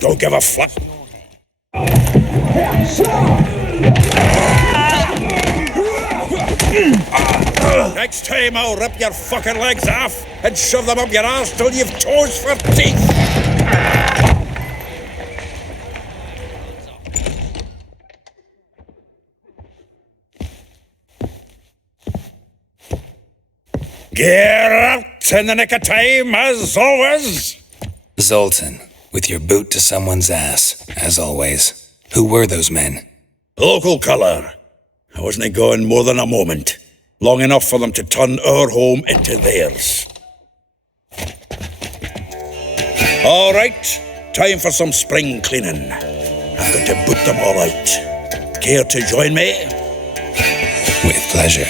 Don't give a flap. Next time I'll rip your fucking legs off and shove them up your arse till you've toes for teeth. Get out in the nick of time, as always. Zoltan, with your boot to someone's ass, as always. Who were those men? Local colour. I wasn't gone more than a moment. Long enough for them to turn our home into theirs. All right, time for some spring cleaning. I've got to boot them all out. Care to join me? With pleasure.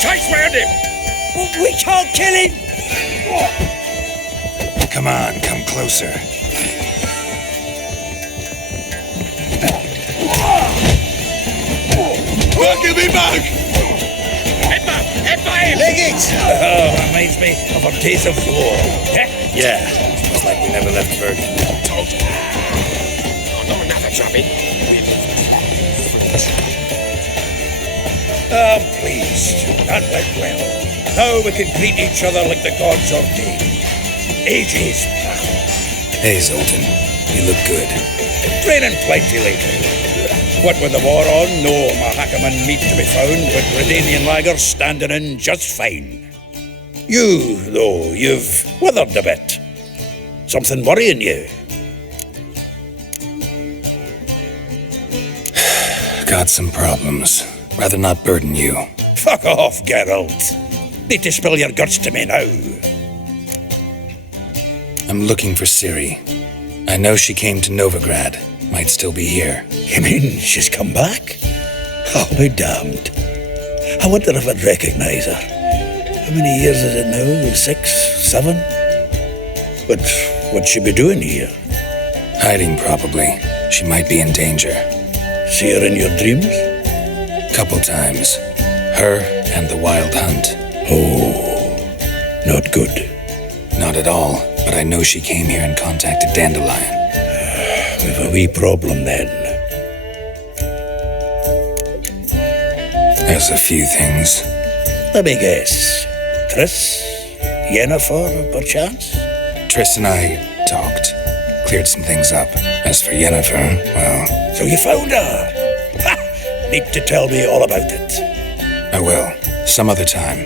Chase round him! We can't kill him! Come on, come closer. Give me back! Head by him! Leg it! Oh, reminds me of our days of war. Yeah, it's like we never left Bergen. Oh, no, another jobbie. I'm pleased. That went well. Now we can greet each other like the gods ordained. Ages, pal. Hey, Zoltan. You look good. Training plenty later. What with the war on, no Mahakaman meat to be found, but Redanian lagers standing in just fine. You, though, you've withered a bit. Something worrying you? Got some problems. Rather not burden you. Fuck off, Geralt. Need to spill your guts to me now. I'm looking for Ciri. I know she came to Novigrad. Might still be here. You mean she's come back? I'll be damned. I wonder if I'd recognise her. How many years is it now? 6, 7? But what'd she be doing here? Hiding, probably. She might be in danger. See her in your dreams? Couple times. Her and the Wild Hunt. Oh, not good. Not at all, but I know she came here and contacted Dandelion. We've a wee problem then. There's a few things. Let me guess. Triss? Yennefer, perchance? Triss and I talked. Cleared some things up. As for Yennefer, well... So you found her? Ha! Need to tell me all about it. I will. Some other time.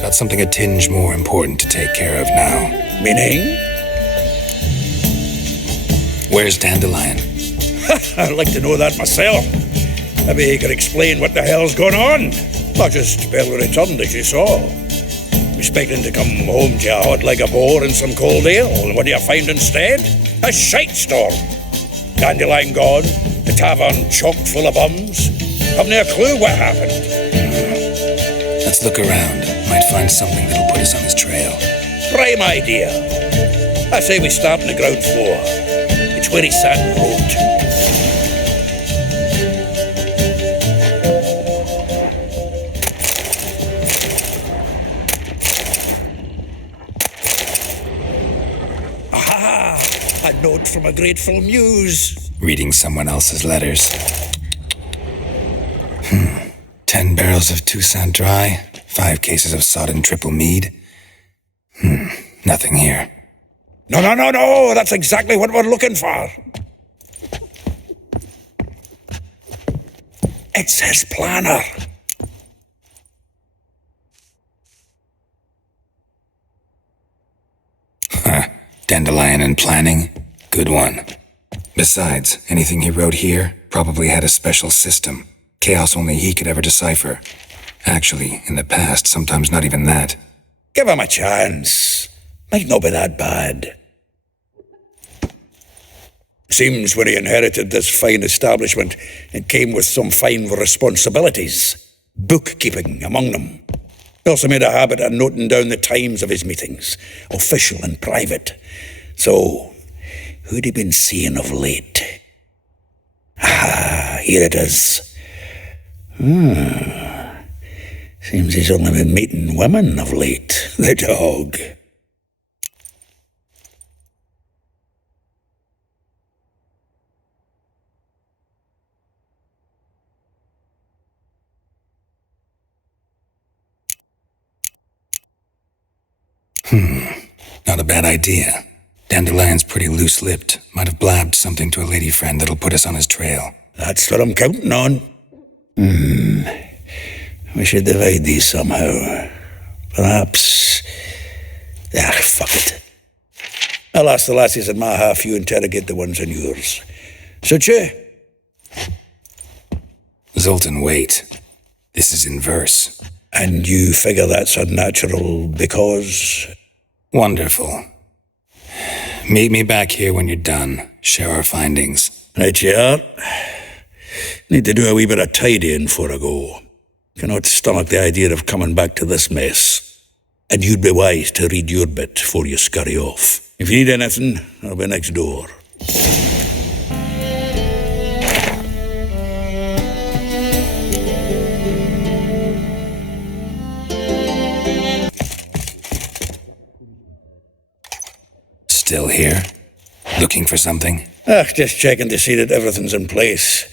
Got something a tinge more important to take care of now. Meaning? Where's Dandelion? I'd like to know that myself. Maybe he could explain what the hell's going on. Not just barely returned, as you saw. Expecting to come home to a hot like a boar and some cold ale, and what do you find instead? A shite storm. Dandelion gone, the tavern chock full of bums. Haven't a clue what happened. Let's look around. Might find something that'll put us on his trail. Prime idea. I say we start on the ground floor. It's where he sat and wrote. Aha! A note from a grateful muse. Reading someone else's letters. 10 barrels of Toussaint Dry, 5 cases of sodden triple mead. Nothing here. No, that's exactly what we're looking for. It's his planner. Dandelion and planning? Good one. Besides, anything he wrote here probably had a special system. Chaos only he could ever decipher. Actually, in the past, sometimes not even that. Give him a chance. Might not be that bad. Seems when he inherited this fine establishment, it came with some fine responsibilities. Bookkeeping among them. He also made a habit of noting down the times of his meetings, official and private. So, who'd he been seeing of late? Ah, here it is. Seems he's only been meeting women of late, the dog. Not a bad idea. Dandelion's pretty loose-lipped. Might have blabbed something to a lady friend that'll put us on his trail. That's what I'm counting on. We should divide these somehow. Perhaps... fuck it. I'll ask the lassies in my half, you interrogate the ones in yours. Suit you? Zoltan, wait. This is in verse. And you figure that's unnatural because... Wonderful. Meet me back here when you're done. Share our findings. Right you are. Need to do a wee bit of tidying before I go. Cannot stomach the idea of coming back to this mess. And you'd be wise to read your bit before you scurry off. If you need anything, I'll be next door. Still here? Looking for something? Just checking to see that everything's in place.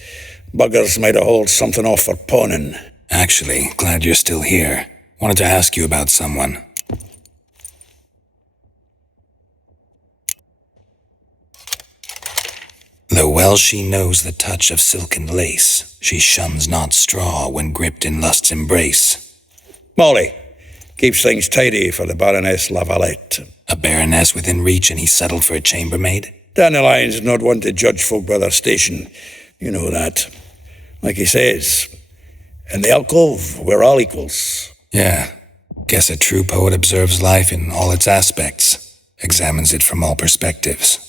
Buggers might have hauled something off for pawning. Actually, glad you're still here. Wanted to ask you about someone. Though well she knows the touch of silken lace, she shuns not straw when gripped in lust's embrace. Molly, keeps things tidy for the Baroness Lavalette. A baroness within reach and he settled for a chambermaid? Dandelion's not one to judge folk by their station. You know that. Like he says, in the alcove, we're all equals. Yeah. Guess a true poet observes life in all its aspects, examines it from all perspectives.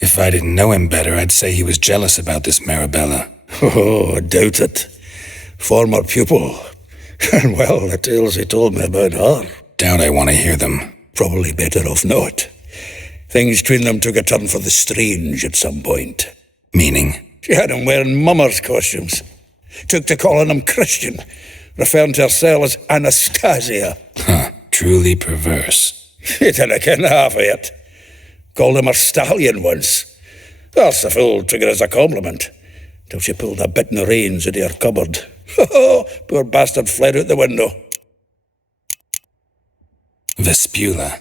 If I didn't know him better, I'd say he was jealous about this Marabella. Oh, I doubt it. Former pupil. And well, the tales he told me about her. Doubt I want to hear them. Probably better off not. Things between them took a turn for the strange at some point. Meaning? She had him wearing mummers' costumes. Took to calling him Christian, referring to herself as Anastasia. Truly perverse. He didn't ken half of it. Called him her stallion once. That's the fool took it as a compliment, till she pulled a bit in the reins out of her cupboard. Poor bastard fled out the window. Vespula.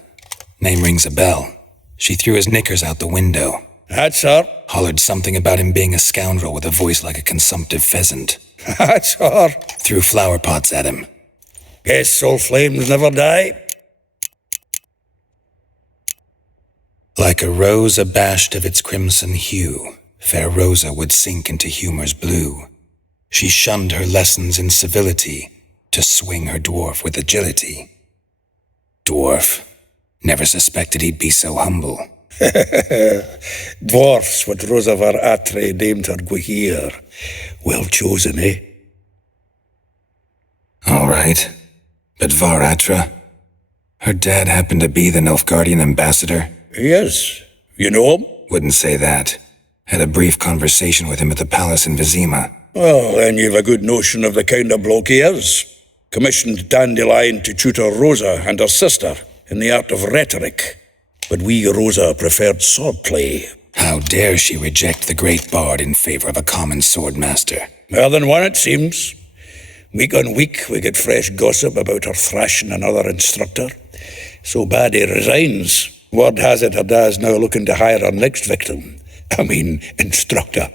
Name rings a bell. She threw his knickers out the window. That's her. Hollered something about him being a scoundrel with a voice like a consumptive pheasant. That's her. Threw flower pots at him. Guess soul flames never die. Like a rose abashed of its crimson hue, fair Rosa would sink into humor's blue. She shunned her lessons in civility to swing her dwarf with agility. Dwarf. Never suspected he'd be so humble. Dwarfs what Rosavar Atre named her Guihir. Well chosen, eh? All right. But Var Atra? Her dad happened to be the Nilfgaardian ambassador? He is. You know him? Wouldn't say that. Had a brief conversation with him at the palace in Vizima. Well, then you've a good notion of the kind of bloke he is. Commissioned Dandelion to tutor Rosa and her sister in the art of rhetoric. But we Rosa preferred swordplay. How dare she reject the great bard in favor of a common swordmaster? More than one, it seems. Week on week, we get fresh gossip about her thrashing another instructor. So bad he resigns. Word has it her dad's now looking to hire her next victim. Instructor.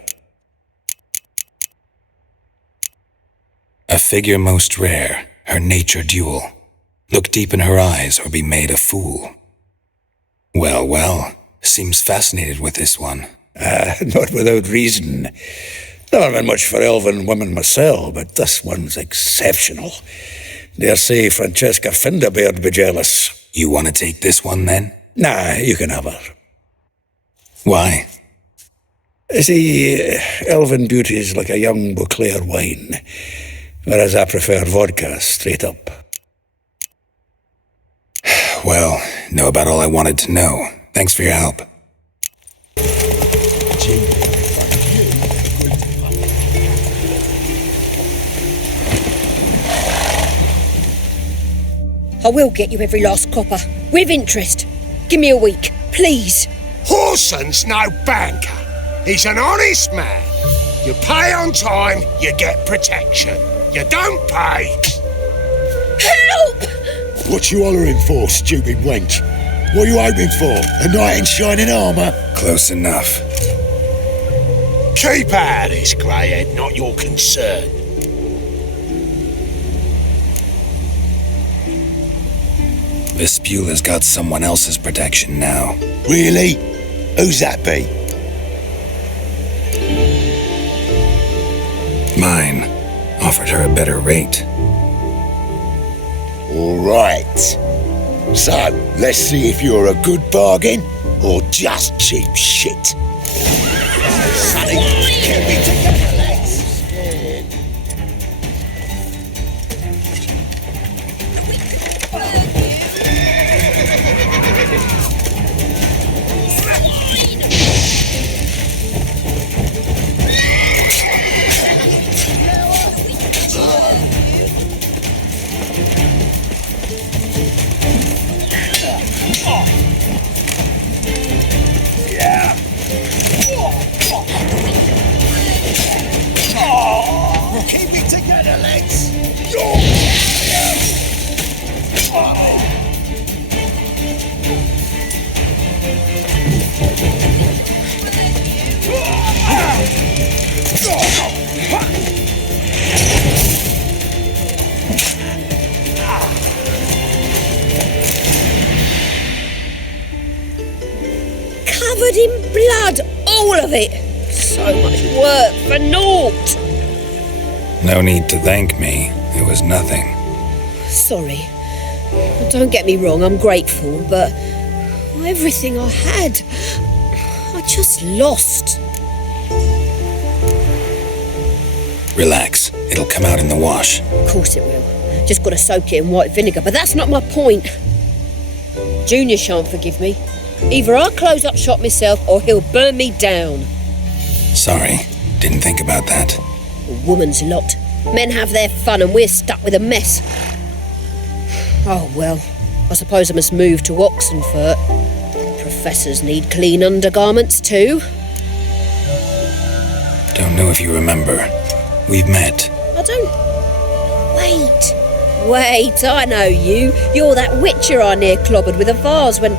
A figure most rare, her nature dual. Look deep in her eyes or be made a fool. Well, seems fascinated with this one. Not without reason. Never been much for elven women myself, but this one's exceptional. Dare say Francesca Finderbeard be jealous. You want to take this one then? Nah, you can have her. Why? See, elven beauty's like a young Beauclair wine, whereas I prefer vodka straight up. Well, know about all I wanted to know. Thanks for your help. I will get you every last copper, with interest. Give me a week, please. Horson's no banker. He's an honest man. You pay on time, you get protection. You don't pay... Help! What you hollering for, stupid wench? What you hoping for? A knight in shining armour? Close enough. Keep out of this, greyhead, not your concern. Vespula's got someone else's protection now. Really? Who's that be? Mine. Offered her a better rate. All right. So, let's see if you're a good bargain or just cheap shit. Sonny, get me together, lads. Keep me together, legs! Covered in blood, all of it. So much work for naught. No need to thank me. It was nothing. Sorry. Don't get me wrong, I'm grateful, but everything I had, I just lost. Relax. It'll come out in the wash. Of course it will. Just got to soak it in white vinegar, but that's not my point. Junior shan't forgive me. Either I'll close up shop myself or he'll burn me down. Sorry. Didn't think about that. A woman's lot. Men have their fun and we're stuck with a mess. Oh well, I suppose I must move to Oxenfurt. Professors need clean undergarments too. Don't know if you remember. We've met. I don't... Wait, I know you. You're that witcher I near clobbered with a vase when...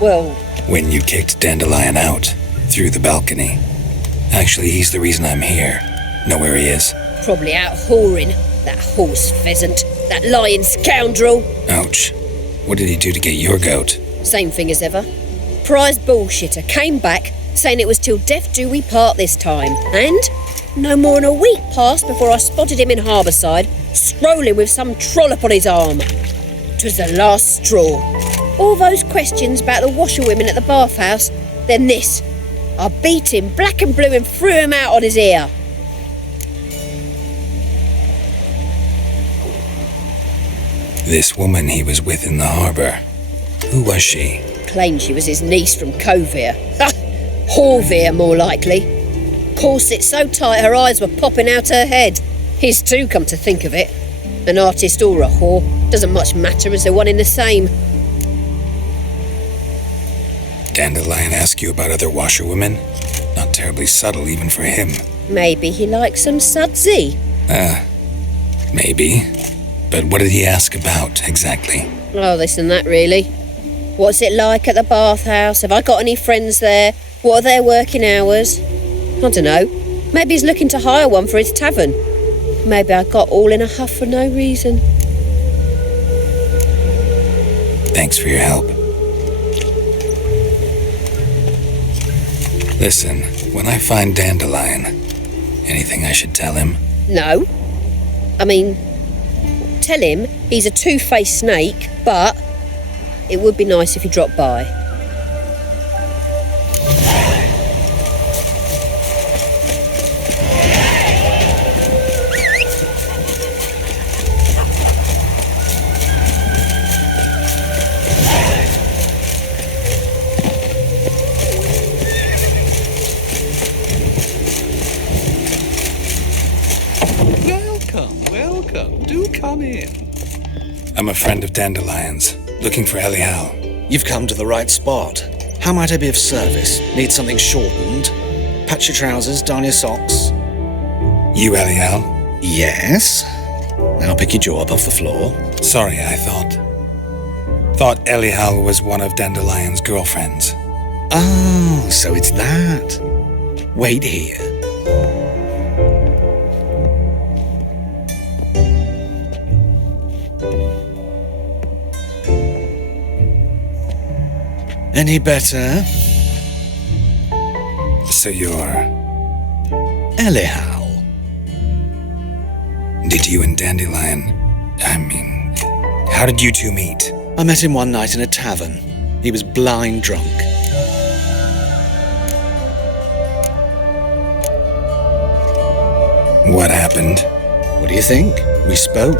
Well... When you kicked Dandelion out. Through the balcony. Actually, he's the reason I'm here. Know where he is? Probably out whoring. That horse pheasant. That lying scoundrel. Ouch. What did he do to get your goat? Same thing as ever. Prize bullshitter came back, saying it was till death do we part this time. And no more than a week passed before I spotted him in Harbourside, strolling with some trollop on his arm. 'Twas the last straw. All those questions about the washerwomen at the bathhouse, then this. I beat him black and blue and threw him out on his ear. This woman he was with in the harbour. Who was she? Claimed she was his niece from Kovir. Ha! Horvir, more likely. Corset so tight her eyes were popping out her head. His too, come to think of it. An artist or a whore. Doesn't much matter as they're one in the same. Dandelion ask you about other washerwomen? Not terribly subtle even for him. Maybe he likes some sudsy. Maybe. But what did he ask about, exactly? Oh, this and that, really. What's it like at the bathhouse? Have I got any friends there? What are their working hours? I don't know. Maybe he's looking to hire one for his tavern. Maybe I got all in a huff for no reason. Thanks for your help. Listen, when I find Dandelion, anything I should tell him? No. I mean, tell him he's a two-faced snake, but it would be nice if he dropped by. Welcome. Do come in. I'm a friend of Dandelion's, looking for Elial. You've come to the right spot. How might I be of service? Need something shortened? Patch your trousers, darn your socks. You Elial? Yes. Now pick your jaw up off the floor. Sorry, I thought. Thought Elihal was one of Dandelion's girlfriends. Oh, so it's that. Wait here. Any better? So you're... Elihal. Did you and Dandelion... how did you two meet? I met him one night in a tavern. He was blind drunk. What happened? What do you think? We spoke.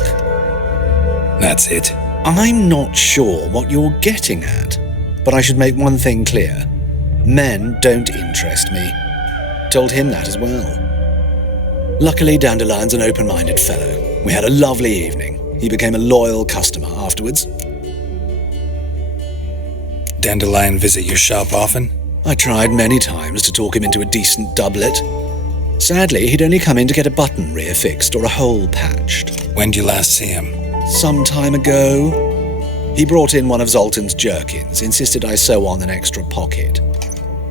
That's it. I'm not sure what you're getting at, but I should make one thing clear. Men don't interest me. Told him that as well. Luckily, Dandelion's an open-minded fellow. We had a lovely evening. He became a loyal customer afterwards. Dandelion visit your shop often? I tried many times to talk him into a decent doublet. Sadly, he'd only come in to get a button rear-fixed or a hole patched. When did you last see him? Some time ago. He brought in one of Zoltan's jerkins, insisted I sew on an extra pocket.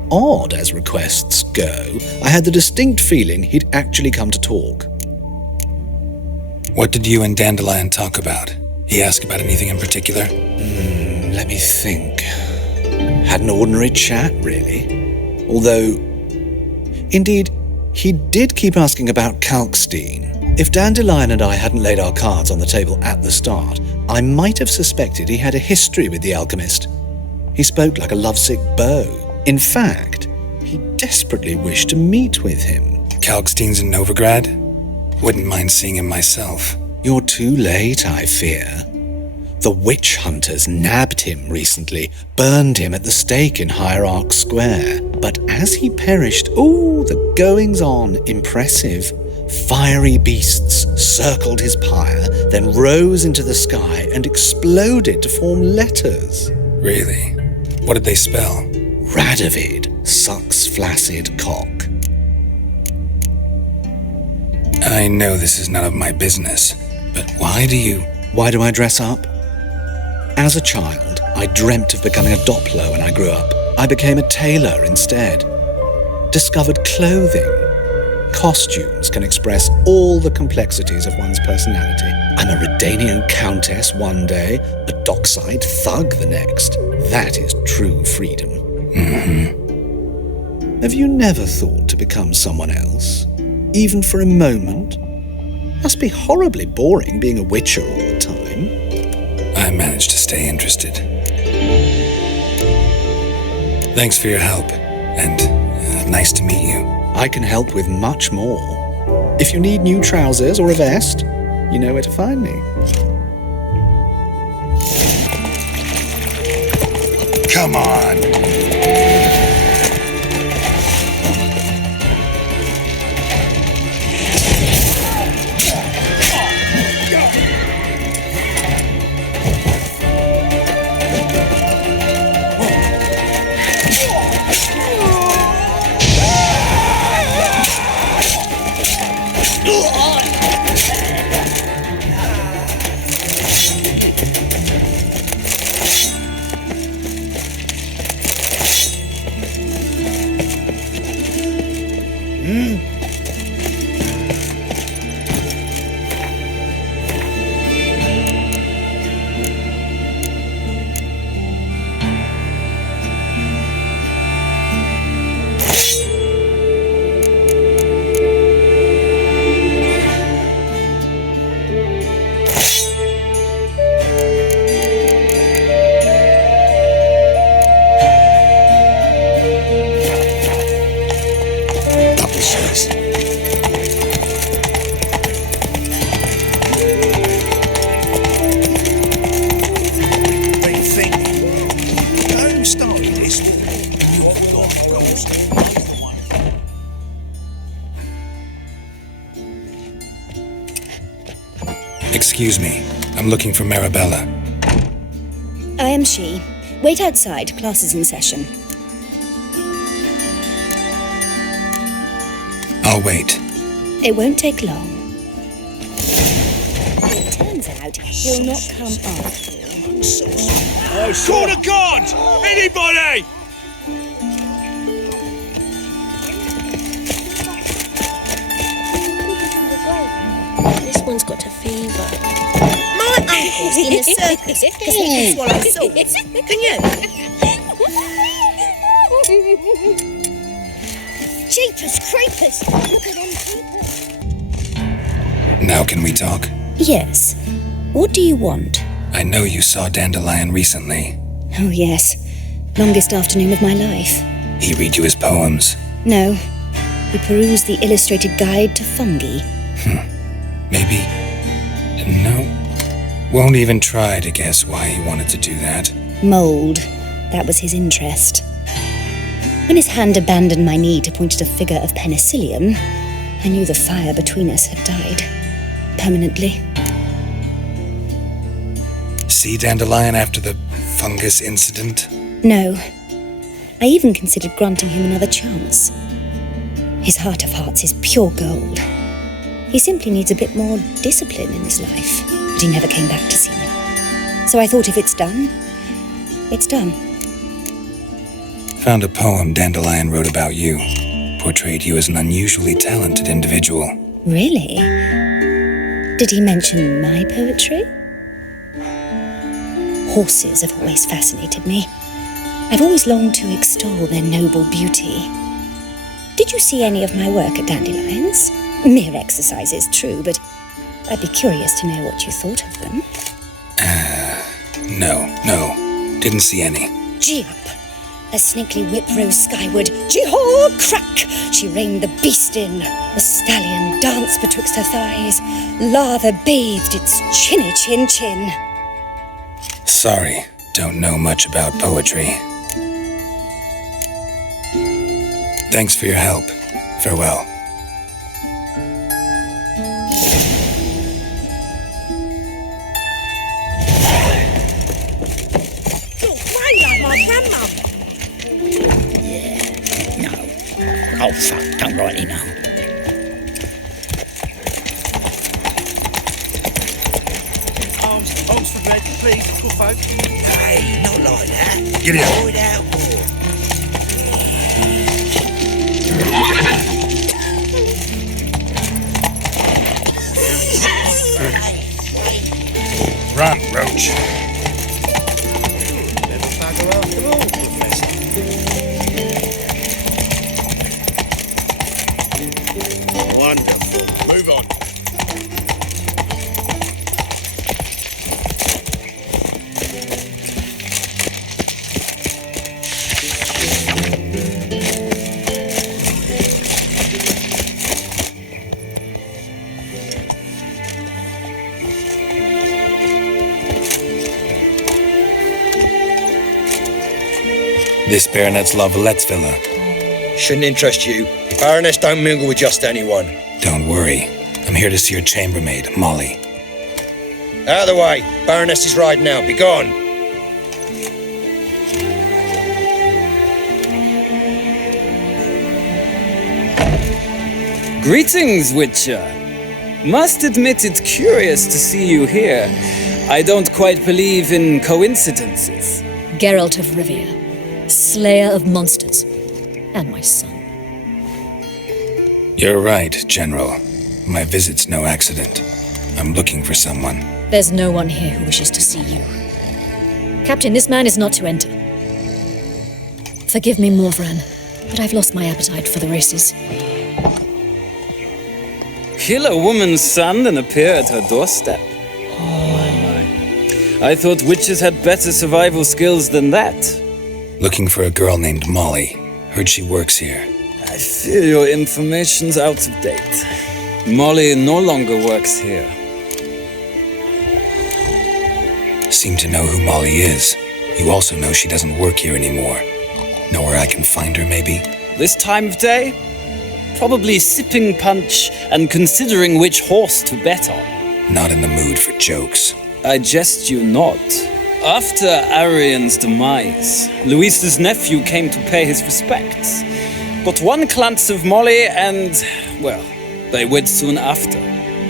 Odd as requests go, I had the distinct feeling he'd actually come to talk. What did you and Dandelion talk about? He asked about anything in particular? Let me think. Had an ordinary chat, really. Although, indeed, he did keep asking about Kalkstein. If Dandelion and I hadn't laid our cards on the table at the start, I might have suspected he had a history with the alchemist. He spoke like a lovesick beau. In fact, he desperately wished to meet with him. Kalkstein's in Novigrad? Wouldn't mind seeing him myself. You're too late, I fear. The witch hunters nabbed him recently, burned him at the stake in Hierarch Square. But as he perished, the goings-on, impressive. Fiery beasts circled his pyre, then rose into the sky and exploded to form letters. Really? What did they spell? Radovid sucks flaccid cock. I know this is none of my business, but why do I dress up? As a child, I dreamt of becoming a Doppler when I grew up. I became a tailor instead. Discovered clothing. Costumes can express all the complexities of one's personality. I'm a Redanian countess one day, a dockside thug the next. That is true freedom. Mm-hmm. Have you never thought to become someone else? Even for a moment? Must be horribly boring being a witcher all the time. I managed to stay interested. Thanks for your help, and nice to meet you. I can help with much more. If you need new trousers or a vest, you know where to find me. Come on! Excuse me, I'm looking for Marabella. I am she. Wait outside, class is in session. I'll wait. It won't take long. It turns out he'll not come after you. Call to God! Anybody! This one's got a fever. My uncle's in a circus because he can swallow swords. Can you? Jeepers creepers! Look at them creepers. Now can we talk? Yes. What do you want? I know you saw Dandelion recently. Oh, yes. Longest afternoon of my life. He read you his poems. No. We perused the illustrated guide to fungi. Maybe. No. Won't even try to guess why he wanted to do that. Mold. That was his interest. When his hand abandoned my knee to point at a figure of penicillium, I knew the fire between us had died. Permanently. See Dandelion after the fungus incident? No. I even considered granting him another chance. His heart of hearts is pure gold. He simply needs a bit more discipline in his life. But he never came back to see me. So I thought if it's done, it's done. Found a poem Dandelion wrote about you. Portrayed you as an unusually talented individual. Really? Did he mention my poetry? Horses have always fascinated me. I've always longed to extol their noble beauty. Did you see any of my work at Dandelion's? Mere exercises, true, but I'd be curious to know what you thought of them. No. Didn't see any. Gee up! A snakely whip rose skyward. Gee-haw! Crack! She reined the beast in. The stallion danced betwixt her thighs. Lather bathed its chinny chin. Sorry, don't know much about poetry. Thanks for your help. Farewell. You're grey like my grandma. No. Oh, fuck, don't rightly know. Arms for bread, please, poor folk. Hey, not like that. Get it out. Avoid out war. Run, Roach. Never bugger after all, Professor. Wonderful. Move on. This Baronet's Lavallette's villa. Shouldn't interest you. Baroness don't mingle with just anyone. Don't worry. I'm here to see your chambermaid, Molly. Out of the way. Baroness is riding out. Be gone. Greetings, Witcher. Must admit it's curious to see you here. I don't quite believe in coincidences. Geralt of Rivia, slayer of monsters, and my son. You're right, General. My visit's no accident. I'm looking for someone. There's no one here who wishes to see you. Captain, this man is not to enter. Forgive me, Morvran, but I've lost my appetite for the races. Kill a woman's son and appear at her doorstep? Oh my. I thought witches had better survival skills than that. Looking for a girl named Molly. Heard she works here. I fear your information's out of date. Molly no longer works here. Seem to know who Molly is. You also know she doesn't work here anymore. Know where I can find her, maybe? This time of day? Probably sipping punch and considering which horse to bet on. Not in the mood for jokes. I jest you not. After Arian's demise, Luis's nephew came to pay his respects. Got one glance of Molly and, well, they wed soon after.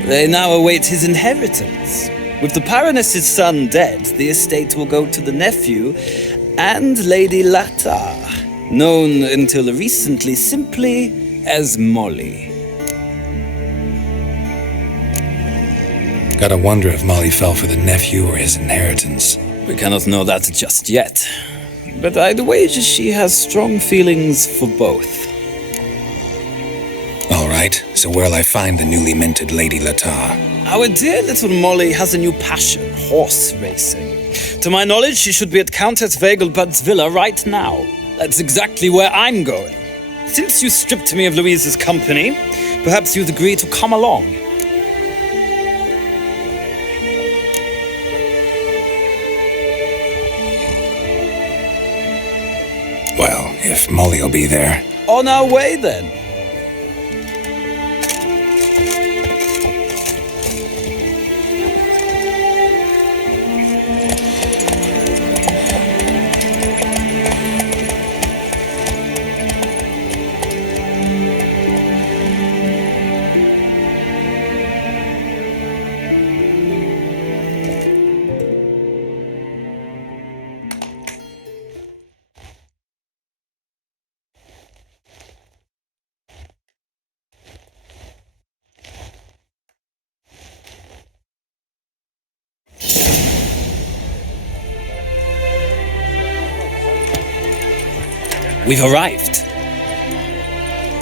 They now await his inheritance. With the Baroness's son dead, the estate will go to the nephew and Lady Lata, known until recently simply as Molly. Gotta wonder if Molly fell for the nephew or his inheritance. We cannot know that just yet, but I'd wager she has strong feelings for both. All right, so where'll I find the newly minted Lady Lata? Our dear little Molly has a new passion, horse racing. To my knowledge, she should be at Countess Vegelbud's villa right now. That's exactly where I'm going. Since you stripped me of Louise's company, perhaps you'd agree to come along. Well, if Molly'll be there. On our way, then. We've arrived.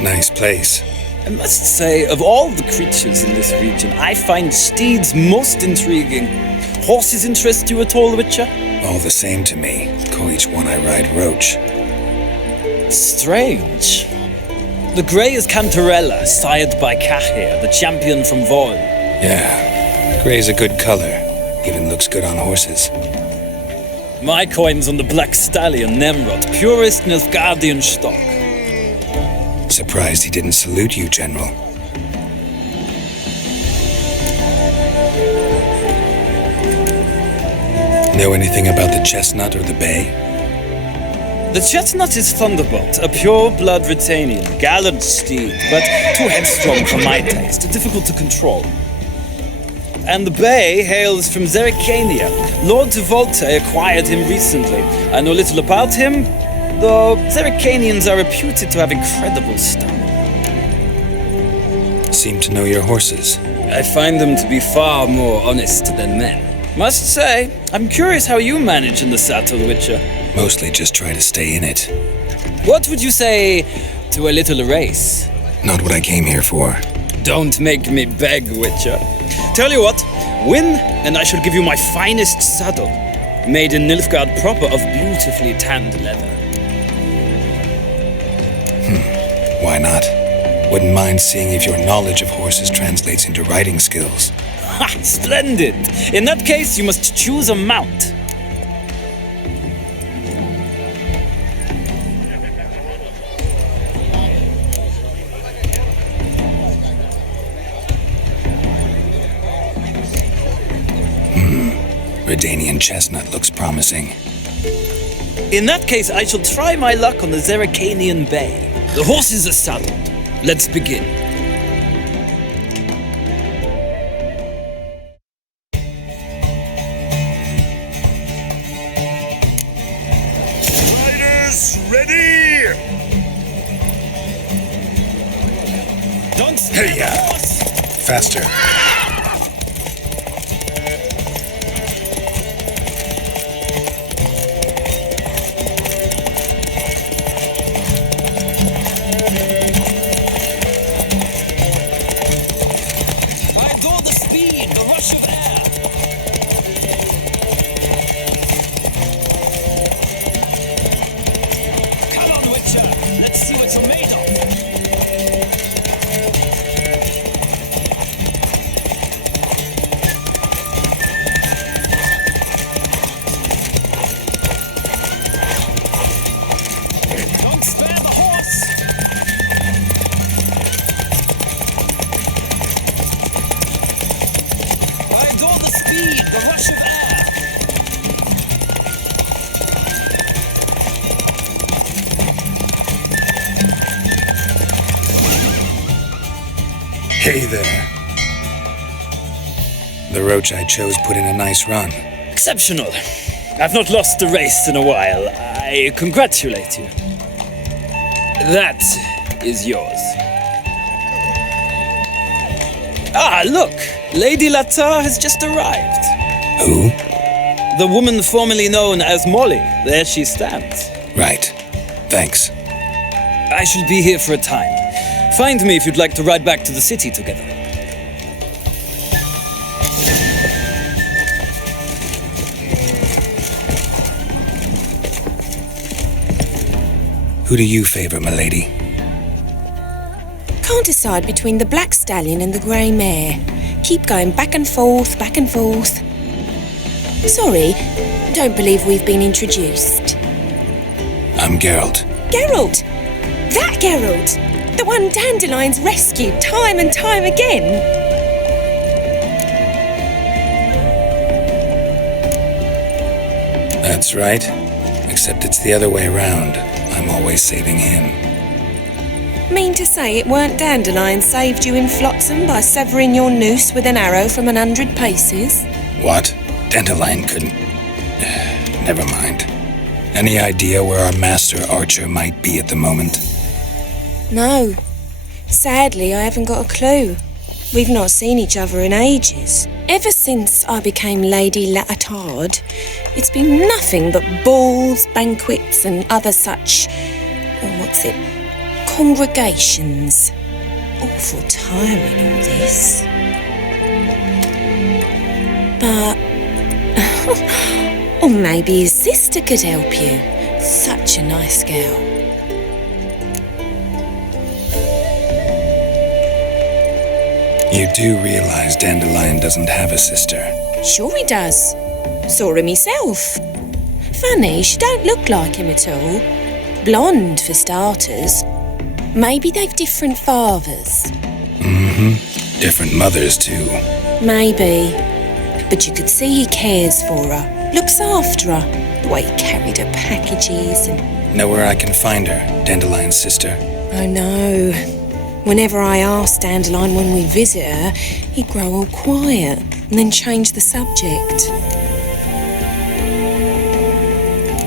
Nice place. I must say, of all the creatures in this region, I find steeds most intriguing. Horses interest you at all, Witcher? All the same to me. Call each one I ride Roach. Strange. The grey is Cantarella, sired by Cahir, the champion from Vol. Yeah, gray's a good color. Even looks good on horses. My coin's on the Black Stallion, Nemrod, purest Nilfgaardian stock. Surprised he didn't salute you, General. Know anything about the chestnut or the bay? The chestnut is Thunderbolt, a pure-blood Retanian, gallant steed, but too headstrong for my taste, difficult to control. And the bay hails from Zerrikania. Lord de Volte acquired him recently. I know little about him, though Zerrikanians are reputed to have incredible stamina. Seem to know your horses. I find them to be far more honest than men. Must say, I'm curious how you manage in the saddle, Witcher. Mostly just try to stay in it. What would you say to a little race? Not what I came here for. Don't make me beg, Witcher. Tell you what, win, and I shall give you my finest saddle, made in Nilfgaard proper of beautifully tanned leather. Why not? Wouldn't mind seeing if your knowledge of horses translates into riding skills. Ha! Splendid! In that case, you must choose a mount. Redanian chestnut looks promising. In that case, I shall try my luck on the Zerrikanian Bay. The horses are saddled. Let's begin. Riders, ready! Don't scare the horse! Faster. Hey there. The roach I chose put in a nice run. Exceptional. I've not lost a race in a while. I congratulate you. That is yours. Ah, look! Lady Latar has just arrived. Who? The woman formerly known as Molly. There she stands. Right. Thanks. I shall be here for a time. Find me if you'd like to ride back to the city together. Who do you favor, milady? Can't decide between the black stallion and the grey mare. Keep going back and forth, back and forth. Sorry, don't believe we've been introduced. I'm Geralt. Geralt! That Geralt! The one Dandelion's rescued time and time again! That's right. Except it's the other way around. I'm always saving him. Mean to say it weren't Dandelion saved you in Flotsam by severing your noose with an arrow from 100 paces? What? Dandelion couldn't... Never mind. Any idea where our master archer might be at the moment? No. Sadly, I haven't got a clue. We've not seen each other in ages. Ever since I became Lady Latard, it's been nothing but balls, banquets and other such... congregations. Awful tiring, all this. But... or maybe his sister could help you. Such a nice girl. You do realize Dandelion doesn't have a sister? Sure he does. Saw her myself. Funny, she don't look like him at all. Blonde, for starters. Maybe they've different fathers. Mm-hmm. Different mothers, too. Maybe. But you could see he cares for her. Looks after her. The way he carried her packages and... Know where I can find her, Dandelion's sister? Oh, no. Whenever I asked Dandelion when we visit her, he'd grow all quiet and then change the subject.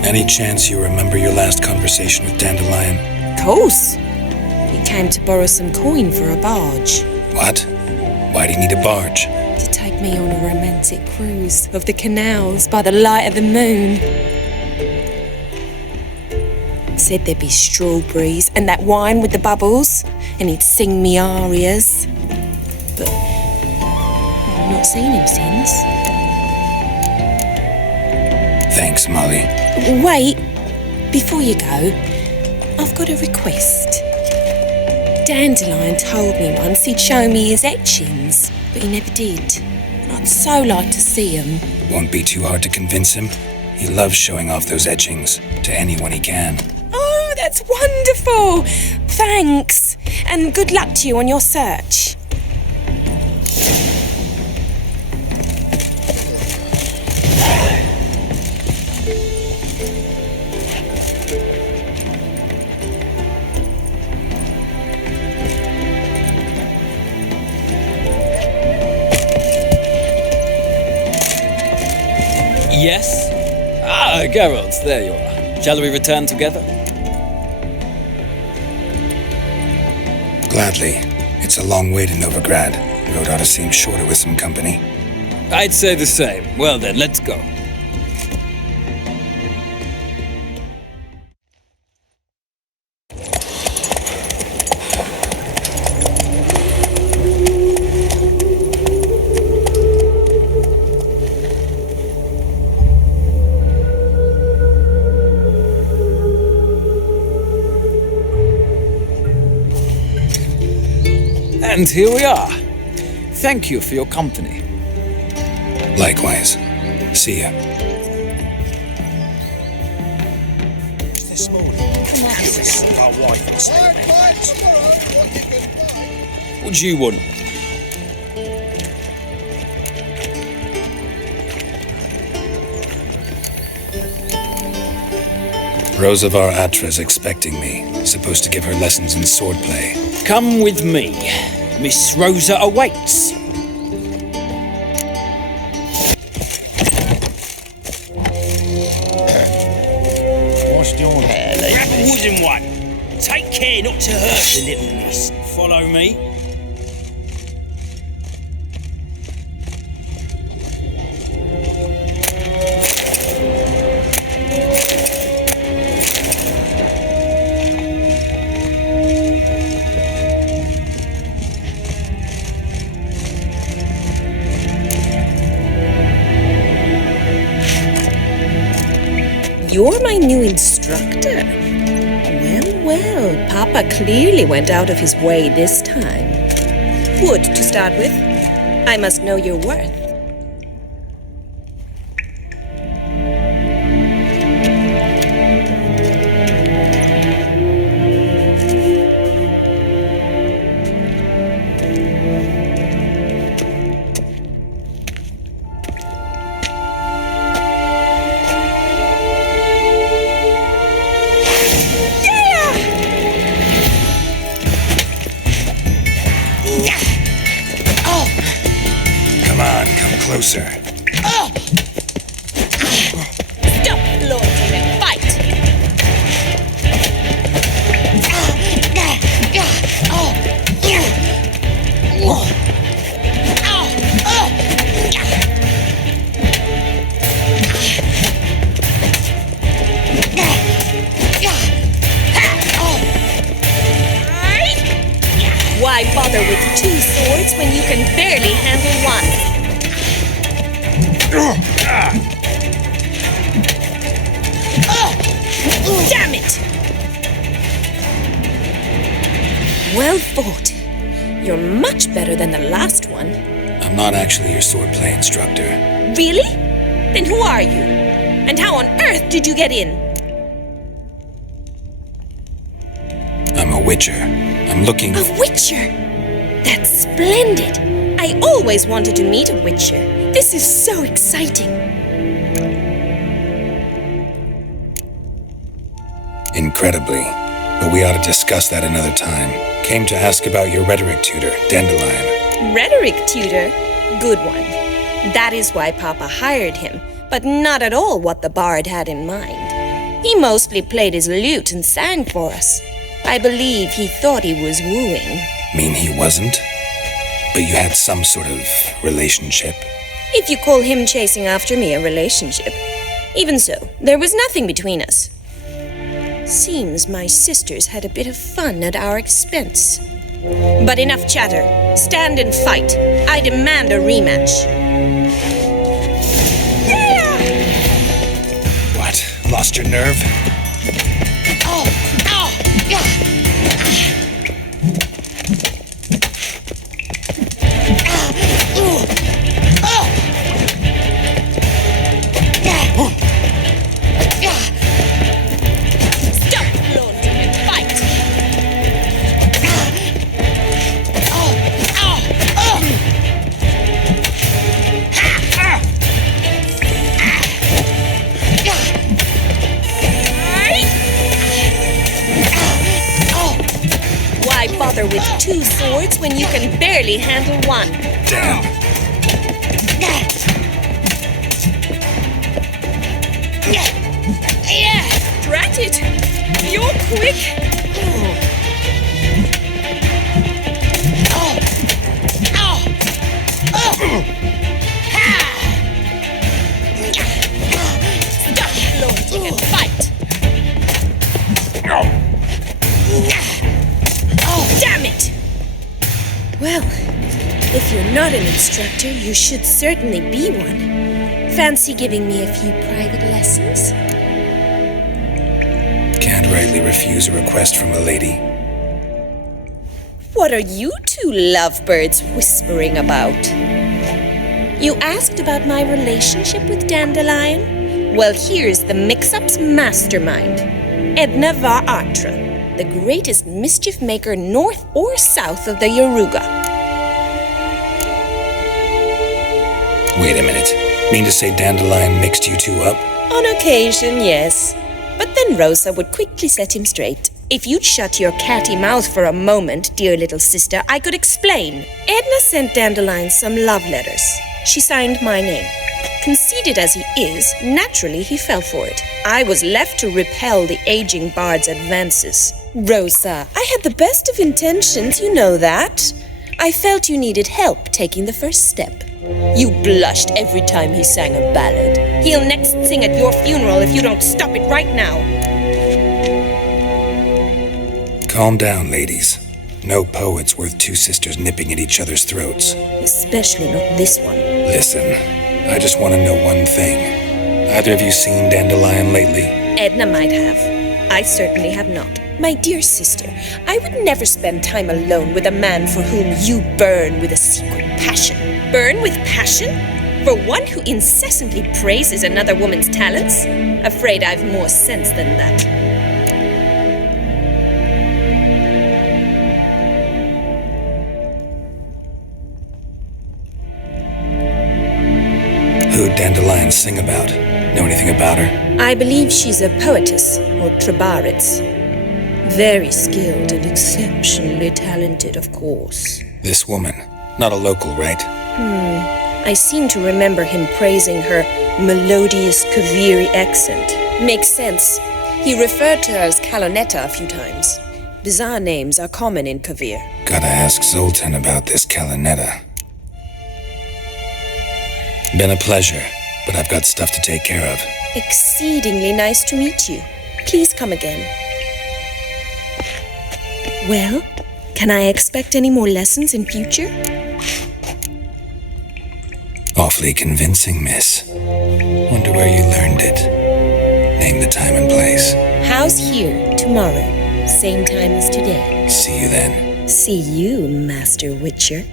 Any chance you remember your last conversation with Dandelion? Of course. He came to borrow some coin for a barge. What? Why'd he need a barge? To take me on a romantic cruise of the canals by the light of the moon. Said there'd be strawberries and that wine with the bubbles, and he'd sing me arias. But I've not seen him since. Thanks, Molly. Wait, before you go, I've got a request. Dandelion told me once he'd show me his etchings, but he never did. And I'd so like to see them. Won't be too hard to convince him. He loves showing off those etchings to anyone he can. Oh, that's wonderful! Thanks, and good luck to you on your search. Yes? Ah, Geralt, there you are. Shall we return together? Gladly. It's a long way to Novigrad. The road ought to seem shorter with some company. I'd say the same. Well then, let's go. And here we are. Thank you for your company. Likewise. See ya. This morning, furious at our wife and stepmother. What do you want? Rosavar Atra's expecting me. Supposed to give her lessons in swordplay. Come with me. Miss Rosa awaits. twist your hair, Grab a Leafy. wooden one. Take care not to hurt the little miss. Follow me. You're my new instructor. Well, Papa clearly went out of his way this time. Wood, to start with. I must know your worth. Come on, come closer. Stop flaunting and fight! Why bother with two swords when you can barely handle one? Damn it! Well fought. You're much better than the last one. I'm not actually your swordplay instructor. Really? Then who are you? And how on earth did you get in? I'm a witcher. I'm looking... A witcher? That's splendid. I always wanted to meet a witcher. This is so exciting. Incredibly. But we ought to discuss that another time. Came to ask about your rhetoric tutor, Dandelion. Rhetoric tutor? Good one. That is why Papa hired him, but not at all what the bard had in mind. He mostly played his lute and sang for us. I believe he thought he was wooing. Mean he wasn't? But you had some sort of relationship? If you call him chasing after me a relationship. Even so, there was nothing between us. Seems my sisters had a bit of fun at our expense. But enough chatter. Stand and fight. I demand a rematch. What? Lost your nerve? Stop flaunting and fight! Why bother with two swords when you can barely handle one? Damn. Drat it! You're quick! Stop flaunting and fight! Damn it! Well, if you're not an instructor, you should certainly be one. Fancy giving me a few private lessons? Can't rightly refuse a request from a lady. What are you two lovebirds whispering about? You asked about my relationship with Dandelion? Well, here's the mix-up's mastermind. Edna var Atra, the greatest mischief maker north or south of the Yaruga. Wait a minute. Mean to say Dandelion mixed you two up? On occasion, yes. But then Rosa would quickly set him straight. If you'd shut your catty mouth for a moment, dear little sister, I could explain. Edna sent Dandelion some love letters. She signed my name. Conceited as he is, naturally he fell for it. I was left to repel the aging bard's advances. Rosa, I had the best of intentions, you know that. I felt you needed help taking the first step. You blushed every time he sang a ballad. He'll next sing at your funeral if you don't stop it right now. Calm down, ladies. No poet's worth two sisters nipping at each other's throats. Especially not this one. Listen, I just want to know one thing. Either of you seen Dandelion lately? Edna might have. I certainly have not. My dear sister, I would never spend time alone with a man for whom you burn with a secret passion. Burn with passion? For one who incessantly praises another woman's talents? Afraid I've more sense than that. Who'd Dandelion sing about? Know anything about her? I believe she's a poetess, or Trebaritz. Very skilled and exceptionally talented, of course. This woman. Not a local, right? I seem to remember him praising her melodious Kaviri accent. Makes sense. He referred to her as Kalonetta a few times. Bizarre names are common in Kavir. Gotta ask Zoltan about this Kalonetta. Been a pleasure, but I've got stuff to take care of. Exceedingly nice to meet you. Please come again. Well, can I expect any more lessons in future? Awfully convincing, miss. Wonder where you learned it. Name the time and place. House here, tomorrow. Same time as today. See you then. See you, Master Witcher.